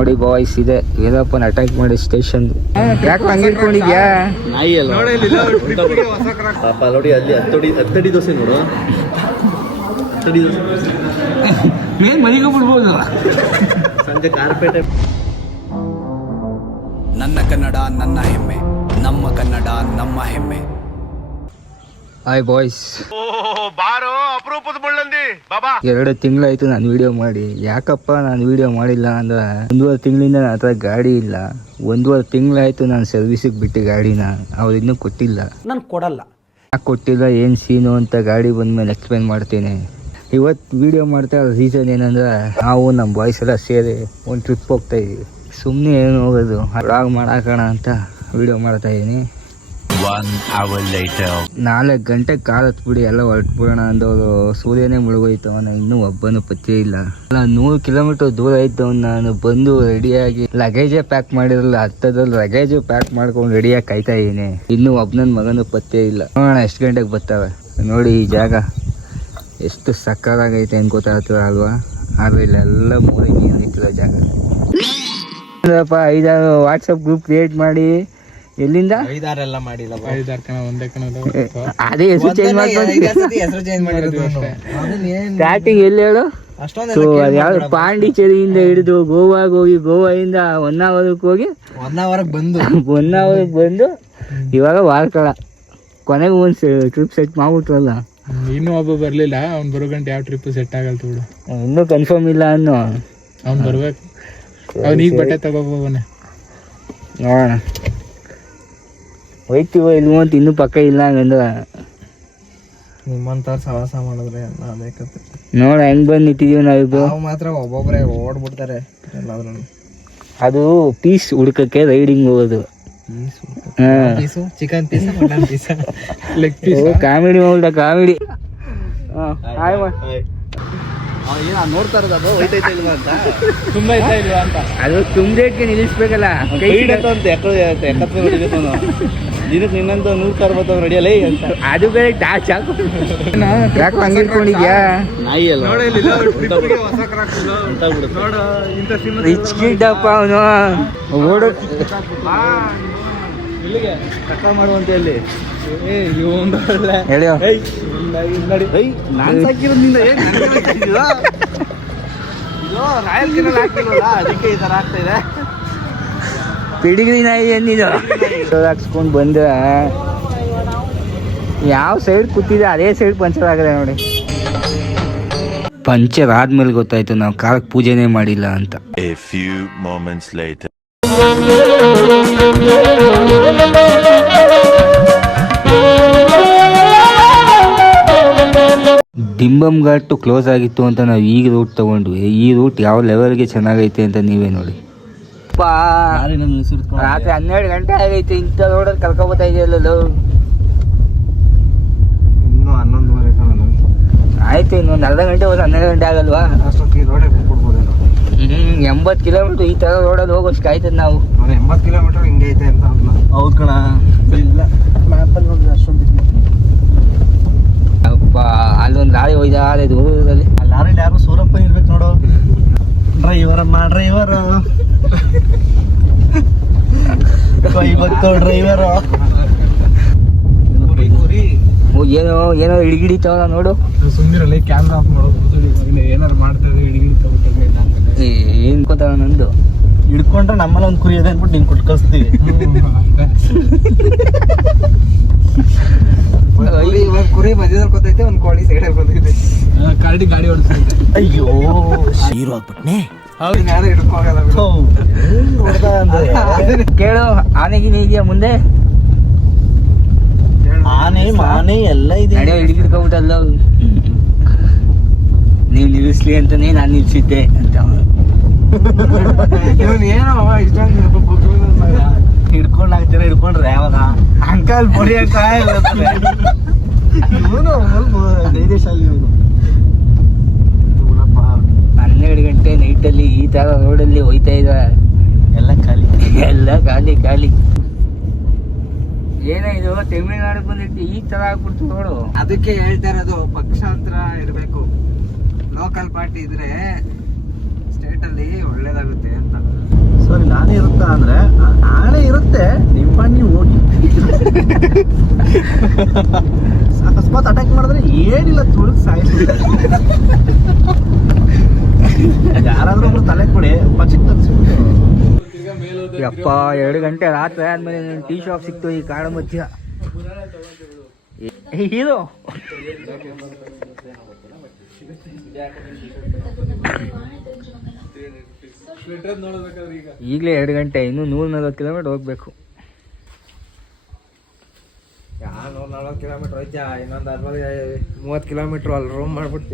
ನೋಡಿ ಬಾಯ್ಸ್ ಇದೆ. ವೇದಪ್ಪನ ಅಟ್ಯಾಕ್ ಮಾಡಿ ಸ್ಟೇಷನ್ ಯಾಕೆ ಹಂಗೆ ಇಟ್ಕೊಂಡಿದ್ಯಾ ನಾಯಿ ಅಲ್ಲ ಪಾಪ ನೋಡಿ ಅಲ್ಲಿ ಹತ್ತಡಿ ಹತ್ತಡಿ ದೋಸೆ ನೋಡು. ಹತ್ತಡಿ ದೋಸೆ. ಮೇನ್ ಮನೆಗೆ ಬಿಡ್ಬೋದು. ಸಂಜೆ ಕಾರ್ಪೇಟೆ ನನ್ನ ಕನ್ನಡ ನನ್ನ ಹೆಮ್ಮೆ. ನಮ್ಮ ಕನ್ನಡ ನಮ್ಮ ಹೆಮ್ಮೆ. ಹಾಯ್ ಬಾಯ್ಸ್ ಬಾರೋ ಎರಡು ತಿಂಗಳಾಯ್ತು ನಾನು ವಿಡಿಯೋ ಮಾಡಿ. ಯಾಕಪ್ಪ ನಾನು ವಿಡಿಯೋ ಮಾಡಿಲ್ಲ ಅಂದ್ರೆ ಒಂದೂವರೆ ತಿಂಗಳಿಂದ ನನ್ನ ಹತ್ರ ಗಾಡಿ ಇಲ್ಲ. ಒಂದೂವರೆ ತಿಂಗಳಾಯ್ತು ನಾನು ಸರ್ವಿಸಿಗೆ ಬಿಟ್ಟು ಗಾಡಿನ. ಅವ್ರು ಇನ್ನೂ ಕೊಟ್ಟಿಲ್ಲ. ನಾನು ಕೊಡಲ್ಲ. ಯಾಕೆ ಕೊಟ್ಟಿಲ್ಲ ಏನು ಸೀನು ಅಂತ ಗಾಡಿ ಬಂದ್ಮೇಲೆ ಎಕ್ಸ್ಪ್ಲೇನ್ ಮಾಡ್ತೀನಿ. ಇವತ್ತು ವಿಡಿಯೋ ಮಾಡ್ತಾ ರೀಸನ್ ಏನಂದ್ರೆ ನಾವು ನಮ್ಮ ಬಾಯ್ಸ್ ಎಲ್ಲ ಸೇರಿ ಒಂದು ಟ್ರಿಪ್ ಹೋಗ್ತಾ ಇದ್ದೀವಿ ಸುಮ್ಮನೆ ಏನು ಹೋಗೋದು? ವ್ಲಾಗ್ ಮಾಡಾಕೋಣ ಅಂತ ವಿಡಿಯೋ ಮಾಡ್ತಾ ಇದ್ದೀನಿ ನಾಲ್ಕು ಗಂಟೆ ಕಾಲ್ ಹತ್ಬಿಡಿ, ಎಲ್ಲ ಹೊರಟ್ಬಿಡೋಣ ಅಂದವರು ಸೂರ್ಯನೇ ಮುಳುಗೋಯ್ತು ಅವನ ಇನ್ನೂ ಒಬ್ಬನು ಪತ್ತೆ ಇಲ್ಲ. ಅಲ್ಲ, ನೂರು ಕಿಲೋಮೀಟರ್ ದೂರ ಆಯ್ತು ನಾನು ಬಂದು ರೆಡಿಯಾಗಿ ಲಗೇಜೇ ಪ್ಯಾಕ್ ಮಾಡಿರಲ್ಲ ಹತ್ತದಲ್ಲಿ ಲಗೇಜು ಪ್ಯಾಕ್ ಮಾಡ್ಕೊಂಡು ರೆಡಿಯಾಗಿ ಕಾಯ್ತಾ ಇದ್ದೀನಿ. ಇನ್ನೂ ಒಬ್ಬನ ಮಗನು ಪತ್ತೆ ಇಲ್ಲ. ನೋಡೋಣ ಎಷ್ಟು ಗಂಟೆಗೆ ಬರ್ತಾವೆ. ನೋಡಿ ಈ ಜಾಗ. ಎಷ್ಟು ಸಕ್ಕತ್ತಾಗೈತೆ ಅಂತ ಗೊತ್ತಾಗ್ತದೆ ಅಲ್ವಾ? ಆದ್ರೆ ಇಲ್ಲೆಲ್ಲ ಮೂಲೆ ನೀರು ನಿಂತಿರೋ ಜಾಗ. ಐದಾರು ವಾಟ್ಸಪ್ ಗ್ರೂಪ್ ಕ್ರಿಯೇಟ್ ಮಾಡಿ ಎಲ್ಲಿಂದ? ಐದಾರೆಲ್ಲ ಮಾಡಿಲ್ಲ ಅದೇ ಹೆಸರು ಚೇಂಜ್ ಮಾಡ್ಕೊಂಡು ಹೆಸರು ಚೇಂಜ್ ಮಾಡಿರೋದು ಸ್ಟಾರ್ಟಿಂಗ್ ಎಲ್ಲಿ ಹೇಳು? ಅಷ್ಟೊಂದು ಯಾವ್ದು ಪಾಂಡಿಚೇರಿಯಿಂದ ಹಿಡಿದು ಗೋವಾಗೆ ಹೋಗಿ ಗೋವಾದಿಂದ ಹೊನ್ನಾವರಕ್ಕೆ ಹೋಗಿ ಹೊನ್ನಾವರಕ್ಕೆ ಅವರ್ ಬಂದು. ಹೊನ್ನಾವರಕ್ಕೆ ಬಂದು ಇವಾಗ ವಾರ್ಕಳ. ಕೊನೆಗೆ ಒಂದು ಟ್ರಿಪ್ ಸೆಟ್ ಮಾಡ್ಬಿಟ್ರಲ್ಲ. ಇನ್ನೂ ಒಬ್ಬ ಬರಲಿಲ್ಲ. ಅವ್ನು ಬರೋ ಗಂಟೆ ಯಾವ ಟ್ರಿಪ್ ಸೆಟ್ ಆಗಲ್ಲ ಬಿಡು ಇನ್ನೂ ಕನ್ಫರ್ಮ್ ಇಲ್ಲ ಅನ್ನೋ. ಅವ್ನು ಬರ್ಬೇಕು. ಅವ್ನು ಈಗ ಬಟ್ಟೆ ತಗೋಬೋವನೆ ನೋಡೋಣ. ಹೋಯ್ತೀವೋ ಇಲ್ವೋ ಅಂತ ಇನ್ನೂ ಪಕ್ಕ ಇಲ್ಲ ಹಂಗಂದ್ರೆ. ನಿಮ್ಮಂತವ್ರು ಸವಾಸ ಮಾಡಿದ್ರೆ ಅದೇ ಕತೆ. ನೋಡ ಹೆಂಗ್ ಬಂದು ನಿಂತಿದೀವಿ ನಾವಿಬ್ರು ನಾವು ಮಾತ್ರ ಒಬ್ಬೊಬ್ಬರೇ ಓಡ್ಬಿಡ್ತಾರೆ ಎಲ್ಲಾದ್ರೂ ಅದು ಪೀಸ್ ಹುಡ್ಕಕ್ಕೆ ರೈಡಿಂಗ್ ಹೋಗೋದು. Piece chicken piece mutton piece leg piece. Comedy ಮೌಲ್ಡ comedy. Hi ನೋಡ್ತಾ ಇರೋದು ಅದು? ಹೋಯ್ತೈತೆ ಇಲ್ವಾ ಅಂತ? ತುಂಬಾ ಇಷ್ಟ ಇಲ್ವಾ ಅಂತ. ಅದು ತುಂಬ್ದೇಟ್ಗೆ ನಿಲ್ಲಿಸ್ಬೇಕಲ್ಲ. ಕೈ ಕೈ ಅಂತ ಎಕ್ಕಳು ಎಕ್ಕತ್ರ ಹೊಡಿಬೇಕು ಅವನು ದಿನಕ್ಕೆ ನಿನ್ನಂತ ನೂರು ಕಾರ್ ಬರ್ತಾವ ರೆಡಿಯಲ್ಲ ಅಂತ. ಅದು ಬೇರೆ ಟಾಚ್ ಹಾಕು. ಯಾಕೆ ಹಂಗೆ ಇಟ್ಕೊಂಡಿದ್ಯಾ ನಾಯಿ ಅಲ್ಲ ರಿಚ್ ಕಿಡ್ ಅಪ್ಪ ಅವನು. ಓಡೋ. ಕಕ್ಕ ಮಾಡುವಂತ ಇಲ್ಲಿ. ಹೇಳಿಯೋ ನಾನು ಸಾಕಿರೋದು ನಿಂದ ಏನ್ ರಾಯಲ್ ಕಿರಲ್ ಹಾಕಿಲ್ವಲ್ಲ ಅದಕ್ಕೆ ಈ ತರ ಆಗ್ತಾ ಇದೆ. ಪಿಡಿಗ್ರಿ ನಾಯಿ ಏನಿದು ಹಾಕ್ಸ್ಕೊಂಡು ಬಂದ. ಯಾವ ಸೈಡ್ ಕೂತಿದೆ ಅದೇ ಸೈಡ್ ಪಂಚರ್ ಆಗಿದೆ ನೋಡಿ. ಪಂಚರ್ ಆದ್ಮೇಲೆ ಗೊತ್ತಾಯ್ತು ನಾವು ಕಾಲಕ್ಕೆ ಪೂಜೆನೇ ಮಾಡಿಲ್ಲ ಅಂತ. ಡಿಂಬಮ್ ಘಾಟ್ ಕ್ಲೋಸ್ ಆಗಿತ್ತು ಅಂತ ನಾವು ಈಗ ರೂಟ್ ತಗೊಂಡ್ವಿ. ಈ ರೂಟ್ ಯಾವ ಲೆವೆಲ್ಗೆ ಚೆನ್ನಾಗೈತೆ ಅಂತ ನೀವೇ ನೋಡಿ. ರಾತ್ರಿ ಹನ್ನೆರಡು ಗಂಟೆ ಆಗೈತೆ ಇಂಥ ರೋಡಲ್ಲಿ ಕರ್ಕೊಬೋತಾ ಇದೆಯಲ್ಲ ಇನ್ನೂ ಹನ್ನೊಂದುವರೆ ಆಯ್ತು ಇನ್ನೊಂದು ಅರ್ಧ ಗಂಟೆ ಹೋದ್ರೆ ಹನ್ನೆರಡು ಗಂಟೆ ಆಗಲ್ವಾ? ಅಷ್ಟೊತ್ತಿಗೆ ರೋಡೇ ಬಿಟ್ಬಿಡ್ಬೋದೇನೋ. ಹ್ಮ್ ಎಂಬತ್ತು ಕಿಲೋಮೀಟರ್ ಈ ತರ ರೋಡಲ್ಲಿ ಹೋಗೋಷ್ಟು ಕಾಯ್ತದೆ ನಾವು. ಎಂಬತ್ತು ಕಿಲೋಮೀಟರ್ ಹಿಂಗೆ ಐತೆ ಅಂತ ಹೌದು ಕಣ. ಇಲ್ಲ. ಮ್ಯಾಪಲ್ಲಿ ನೋಡಿದ್ರೆ ಅಷ್ಟೊಂದು ಅಪ್ಪ ಅಲ್ಲೊಂದು ಲಾರಿ ಹೋಯ್ದಾರೆ ದೂರದಲ್ಲಿ ಆ ಲಾರಿಲಿ ಯಾರು ಸೂರಪ್ಪ ಇರ್ಬೇಕು ನೋಡು. ಡ್ರೈವರಮ್ಮ ಡ್ರೈವರ್ ಇವತ್ತು ಡ್ರೈವರ್ ಓ, ಏನೋ ಏನೋ ಹಿಡಿಗಿಡಿತಾವ ನೋಡು. ಸುಮ್ಮನಿರಲ್ಲ ಕ್ಯಾಮ್ರಾ ಆಫ್ ಮಾಡೋದು ಏನಾರು ಮಾಡ್ತಾ ಇದ್ರೆ ಹಿಡಿಗಿಡಿ ತಗೊಳ್ತಾರೆ ಏನ್ ಗೊತ್ತಾ ನಂದು? ಹಿಡ್ಕೊಂಡ್ರೆ ನಮ್ಮಲ್ಲಿ ಒಂದು ಕುರಿ ಇದೆ ಅಂದ್ಬಿಟ್ಟು ನಿಂಗೆ ಕೊಟ್ಟು ಕಳಿಸ್ತೀವಿ ಕುರಿ ಮಧ್ಯದಲ್ಲಿ ಗೊತ್ತೈತೆ ಒಂದು ಕೋಳಿ ಸೈಡಲ್ಲಿ ಗೊತ್ತೈತೆ ಕರಡಿ ಗಾಡಿ ಓಡಿಸ್ತೈತೆ ಅಯ್ಯೋ ಹೀರೋ ಆಗ್ಬಿಟ್ನೆ. ಕೇಳು ಆನೆಗಿನ ಇದೆಯಾ ಮುಂದೆ? ಆನೆ ಮಾನೆ ಎಲ್ಲ ಇದೆ. ನಡೆಯೋ ಹಿಡಿಗಿಡ್ಕೊಬಿಟ್ಟಲ್ಲ ನೀವು ನಿಲ್ಲಿಸ್ಲಿ ಅಂತಾನೆ ನಾನು ನಿಲ್ಸಿದ್ದೆ ಅಂತ ಇವನ್ ಏನೋ ಇಷ್ಟೊಂದು ಹಿಡ್ಕೊಂಡು ಹಾಕ್ತೀರ ಹಿಡ್ಕೊಂಡ್ರೆ ಯಾವಾಗ ಅಂಕಲ್ ಬಡಿಯಕ್ಕ ಇವನು ಧೈರ್ಯಶಾಲಿ ಇವನು. ಹನ್ನೆರಡು ಗಂಟೆ ನೈಟಲ್ಲಿ ಈ ತರ ರೋಡಲ್ಲಿ ಹೋಯ್ತಾ ಇದ್ದ ಎಲ್ಲ ಖಾಲಿ. ಎಲ್ಲ ಖಾಲಿ ಖಾಲಿ. ಏನೇ ಇದು ತಮಿಳ್ನಾಡು ಬಂದಿಟ್ಟು ಈ ತರ ಆಗ್ಬಿಡ್ತು ನೋಡು. ಅದಕ್ಕೆ ಹೇಳ್ತಾ ಇರೋದು ಪಕ್ಷಾಂತರ ಇರಬೇಕು. ಲೋಕಲ್ ಪಾರ್ಟಿ ಇದ್ರೆ ಸ್ಟೇಟ್ ಅಲ್ಲಿ ಒಳ್ಳೇದಾಗುತ್ತೆ ಅಂತ. ಸೊ ನಾನೇ ಇರುತ್ತಾ ಅಂದ್ರೆ ನಾಳೆ ಇರುತ್ತೆ. ನಿಮ್ಮ ನೀವು ಹೋಗಿ. ಅಕಸ್ಮಾತ್ ಅಟ್ಯಾಕ್ ಮಾಡಿದ್ರೆ ಏನಿಲ್ಲ ತುಳಿದು ಸಾಯಿಸ್ಬಿಡ್ತಾರೆ. ಯಾರಾದ್ರೂ ಒಬ್ರು ತಲೆ ಕೊಡಿ ತರಿಸ್ಬಿಟ್ಟು ಯಪ್ಪ, ಎರಡು ಗಂಟೆ ರಾತ್ರಿ ಆದ್ಮೇಲೆ ಟೀ ಶಾಪ್ ಸಿಕ್ತು ಈ ಕಾಡ ಮಧ್ಯ. ಹೀರೋ ಈಗಲೇ ಎರಡು ಗಂಟೆ, ಇನ್ನೂ ನೂರ ನಲ್ವತ್ತು ಕಿಲೋಮೀಟರ್ ಹೋಗ್ಬೇಕು. ನೂರ ನಲ್ವತ್ತು ಕಿಲೋಮೀಟರ್ ಹೋಯ್ತಾ ಇನ್ನೊಂದು ಮೂವತ್ತು ಕಿಲೋಮೀಟರ್ ಅಲ್ಲಿ ರೂಮ್ ಮಾಡ್ಬಿಟ್ಟು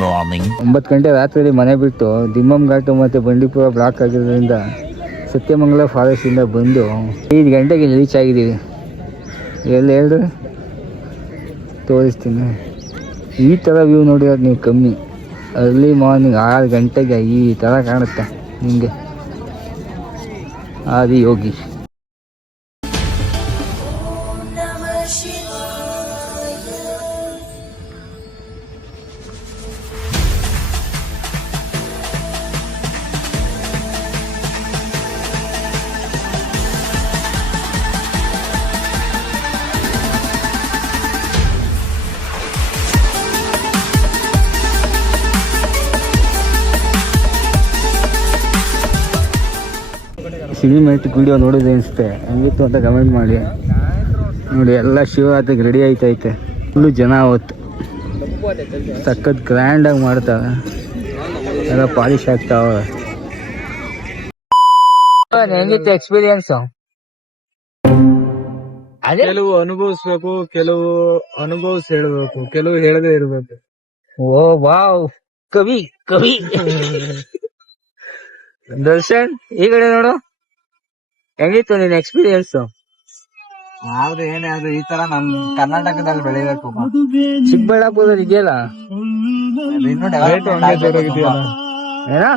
morning. ಒಂಬತ್ತು ಗಂಟೆ ರಾತ್ರಿ ಮನೆ ಬಿಟ್ಟು ದಿಮ್ಮಮ್ ಘಾಟು ಮತ್ತು ಬಂಡೀಪುರ ಬ್ಲಾಕ್ ಆಗಿರೋದ್ರಿಂದ ಸತ್ಯಮಂಗಲ ಫಾರೆಸ್ಟಿಂದ ಬಂದು ಐದು ಗಂಟೆಗೆ ರೀಚ್ ಆಗಿದ್ದೀವಿ. ಎಲ್ಲಿ ಹೇಳ್ರಿ? ತೋರಿಸ್ತೀನಿ. ಈ ಥರ ವ್ಯೂ ನೋಡಿರೋದು ನೀವು ಕಮ್ಮಿ. ಅರ್ಲಿ ಮಾರ್ನಿಂಗ್ ಆರು ಗಂಟೆಗೆ ಈ ಥರ ಕಾಣುತ್ತೆ ನಿಮಗೆ. ಆದಿ ಯೋಗಿ ಸಿನಿಮ್ಯಾಟಿಕ್ ವಿಡಿಯೋ ನೋಡಿದ್ರೆ ಅನಿಸುತ್ತೆ. ಹೆಂಗಿತ್ತು ಅಂತ ಕಮೆಂಟ್ ಮಾಡಿ. ನೋಡಿ ಎಲ್ಲ ಶಿವರಾತ್ರಿಗೆ ರೆಡಿ ಆಯ್ತೈತೆ. ಫುಲ್ಲು ಜನ ಅವತ್ತು. ಸಖತ್ ಗ್ರ್ಯಾಂಡಾಗಿ ಮಾಡ್ತಾರೆ. ಎಲ್ಲ ಪಾಲಿಶ್ ಆಗ್ತಾವ ಹೆಂಗಿತ್ತು ಎಕ್ಸ್ಪೀರಿಯನ್ಸ್ ಕೆಲವು ಅನುಭವಿಸ್ಬೇಕು ಕೆಲವು ಅನುಭವಿಸ್ ಹೇಳ್ಬೇಕು ಕೆಲವು ಹೇಳದೇ ಇರ್ಬೇಕು. Oh wow. ಕವಿ ಕವಿ. ದರ್ಶನ್ ಈ ಕಡೆ ನೋಡು. ಹೆಂಗಿತ್ತು ನಿನ್ ಎಕ್ಸ್ಪೀರಿಯನ್ಸ್ ಆದ್ರೆ ಏನೇ ಆದ್ರೂ ಈ ತರ ನಮ್ ಕರ್ನಾಟಕದಲ್ಲಿ ಬೆಳಿಬೇಕು. ಚಿಕ್ಕಬಳ್ಳಾಪುರದಲ್ಲಿ ಇದೆಯಲ್ಲ? ಇನ್ನು ಡೆವಲಪ್ಮೆಂಟ್ ಏನಾ?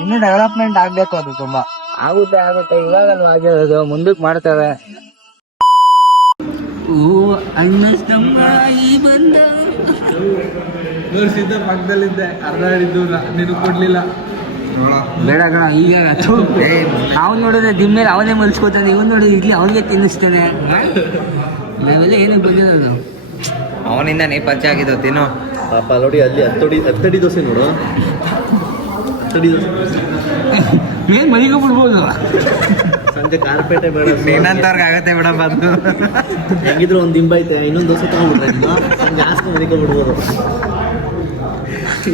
ಇನ್ನು ಡೆವಲಪ್ಮೆಂಟ್ ಆಗ್ಬೇಕು ಅದು ತುಂಬಾ. ಆಗುತ್ತೆ ಆಗುತ್ತೆ. ಇವಾಗ ಆಗಿರೋದು ಮುಂದಕ್ಕೆ ಮಾಡ್ತಾರೆ. ಓ ಅಣ್ಣ ತಮ್ಮ ಈ ಬಂದ. ಪಕ್ಕದಲ್ಲಿದ್ದೆ. ಅರ್ಧ ಹಿಡಿದು ನಿನಗೆ ಕೊಡ್ಲಿಲ್ಲ. ಬೇಡ ಕಣ ಈಗ ಅವ್ನು ನೋಡಿದ್ರೆ ದಿಮ್ ಮೇಲೆ ಅವನೇ ಮಲ್ಸ್ಕೊತಾನೆ ಇವನ್ ನೋಡಿ ಇಡ್ಲಿ ಅವನಿಗೆ ತಿನ್ನಿಸ್ತೇನೆ. ನಾವೆಲ್ಲ ಏನಕ್ಕೆ ಬಂದಿರೋದು? ಅವನಿಂದ ನೀ ಪರಿಚಯ ಆಗಿದ್ದು ತಿನ್ನು. ಪಾಪ ನೋಡಿ ಅಲ್ಲಿ ಹತ್ತಡಿ ಹತ್ತಡಿ ದೋಸೆ ನೋಡು. ಹತ್ತಡಿ ದೋಸೆ. ಮೇಲ್ ಮನೆಗೆ ಬಿಡ್ಬೋದು. ಸಂಜೆ ಕಾರ್ಪೇಟೆ ಬೇಡ ನೀನಂತವ್ರಿಗೆ ಆಗತ್ತೆ ಬಿಡಪ್ಪ ಅದು ಹೆಂಗಿದ್ರು ಒಂದು ದಿಂಬೈತೆ ಇನ್ನೊಂದು ದೋಸೆ ತಗೊಂಡ್ಬಿಡ್ತಾ ನೀನು. ಸಂಜೆ ಹಾಸ್ಕೊಂಡು ಮನೆಗೆ ಬಿಡ್ಬೋದು.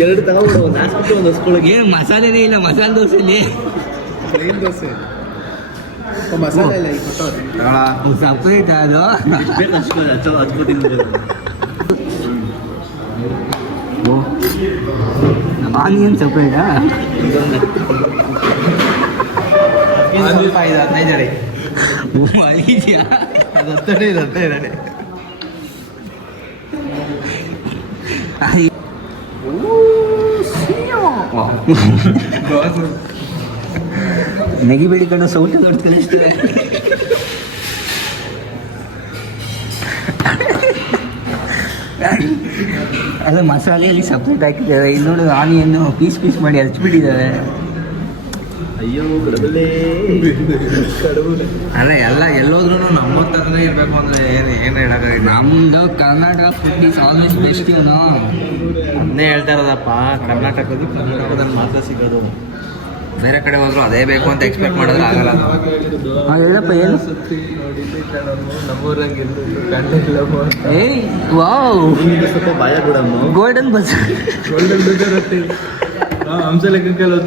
ಎರಡು ತಗೊಂಡ್ಬಿಡು ಒಂದು ಹಾಸ್ಬಿಟ್ಟು ಒಂದು ಹಸ್ಕೊಳಗೆ ಏನು ಮಸಾಲೆನೇ ಇಲ್ಲ ಮಸಾಲೆ ದೋಸೆಲಿ ಪ್ಲೇನ್ ದೋಸೆ. ಮಸಾಲೆ ಇಲ್ಲ ಇಲ್ಲಿ ಕೊಟ್ಟವ್ರೆ. ಸಪ್ರೇಟ್ ಅದು? ಬೇಕು ಹಚ್ಕೊ ಹಚ್ಚೋ ಹಚ್ಕೊ ತಿನ್ಬೇಕು ಆನಿಯನ್ ಸಪ್ರೇಟಾ ಇದು ಸ್ವಲ್ಪ ಇದು ಹದಿನೈದು ಜಡಿ ಇದೆಯಾ ಅದು ಹತ್ತಡಿ ಇದು ಹದಿನೈದು ಜಡಿ ನೆಗಿಬೇಡಿ ಕಣ ಸೌಟ ದೊಡ್ಡ ಕಲಿಸ್ತಾರೆ ಅದೇ ಮಸಾಲೆಯಲ್ಲಿ ಸಪ್ರೇಟ್ ಹಾಕಿದ್ದಾರೆ. ಇಲ್ಲಿ ನೋಡಿ ಆನಿಯನ್ನು ಪೀಸ್ ಪೀಸ್ ಮಾಡಿ ಹಚ್ಬಿಟ್ಟಿದ್ದಾರೆ. ಅಯ್ಯೋ ಕಡಬಲ್ಲೇ. ಅಲ್ಲ ಎಲ್ಲ ಎಲ್ಲೋದ್ರೂ ನಮ್ಮ ಥರನೇ ಇರ್ಬೇಕು ಅಂದ್ರೆ ಏನು ಏನು ಹೇಳಕ್ ನಮ್ದು Karnataka food is always best ಇವನು ಅದನ್ನೇ ಹೇಳ್ತಾ ಇರೋದಪ್ಪ ಕರ್ನಾಟಕದ ಕರ್ನಾಟಕದಲ್ಲಿ ಮಾತ್ರ ಸಿಗೋದು. ಬೇರೆ ಕಡೆ ಹೋದ್ರು ಅದೇ ಬೇಕು ಅಂತ ಎಕ್ಸ್ಪೆಕ್ಟ್ ಮಾಡಿದ್ರೆ ಆಗಲ್ಲ ಹಾಂ ಹೇಳಪ್ಪ ಏನು? ನಮ್ಮೂರಂಗೆ ಕಂಡಿಲ್ಲ ಏಯ್ ವಾವ್. ಸ್ವಲ್ಪ ಭಯ ಬಿಡಮ್ಮ. ಗೋಲ್ಡನ್ ಬಜಾರ್ ಗೋಲ್ಡನ್ ಬಜಾರ್ ರೊಟ್ಟಿ ಹಂಸ लेखन केलं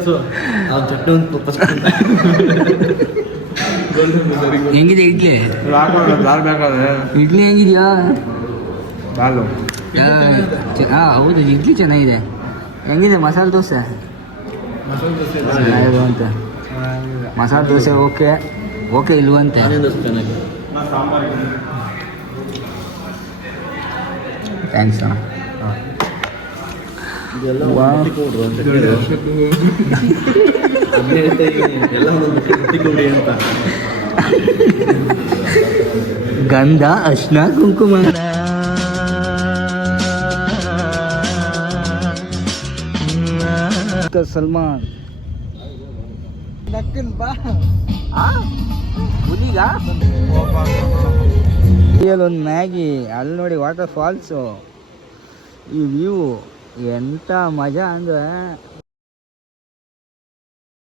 ಹೆಂಗಿದೆ ಇಡ್ಲಿ? ಇಡ್ಲಿ ಹೆಂಗಿದ್ಯಾ? ಹಾಂ ಹೌದು ಇಡ್ಲಿ ಚೆನ್ನಾಗಿದೆ. ಹೆಂಗಿದೆ ಮಸಾಲೆ ದೋಸೆ? ಅಂತ. ಮಸಾಲೆ ದೋಸೆ ಓಕೆ. ಓಕೆ ಇಲ್ವಂತೆ? ಥ್ಯಾಂಕ್ಸ್ ಅಣ್ಣ. ಗಂಧ ಅಶ್ನ ಕುಂಕುಮ. ಸಲ್ಮಾನ್. ಒಂದು ಮ್ಯಾಗಿ. ಅಲ್ಲಿ ನೋಡಿ ವಾಟರ್ ಫಾಲ್ಸು. ಈ ವ್ಯೂ. ಎಂತ ಮಜಾ ಅಂದ್ರೆ